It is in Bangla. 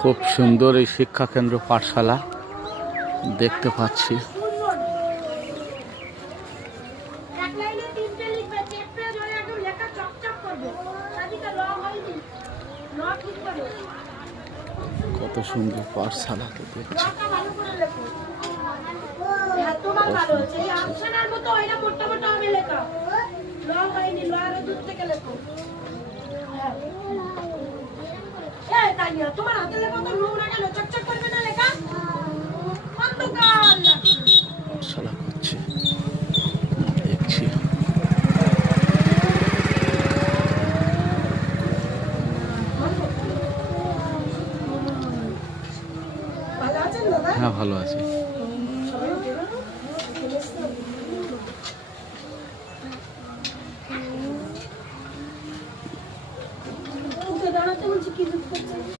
খুব সুন্দর এই শিক্ষা কেন্দ্র পাঠশালা দেখতে পাচ্ছি। কত সুন্দর পাঠশালা তো দেখছি। তোমার হাতে লেখা তো নোংরা কেন? চকচক করবে না লেখা? অন্ধকার পাঠশালা করছে দেখছি। ভালো আছেন দাদা? হ্যাঁ, ভালো আছি। দাঁড়াতে বলছি কি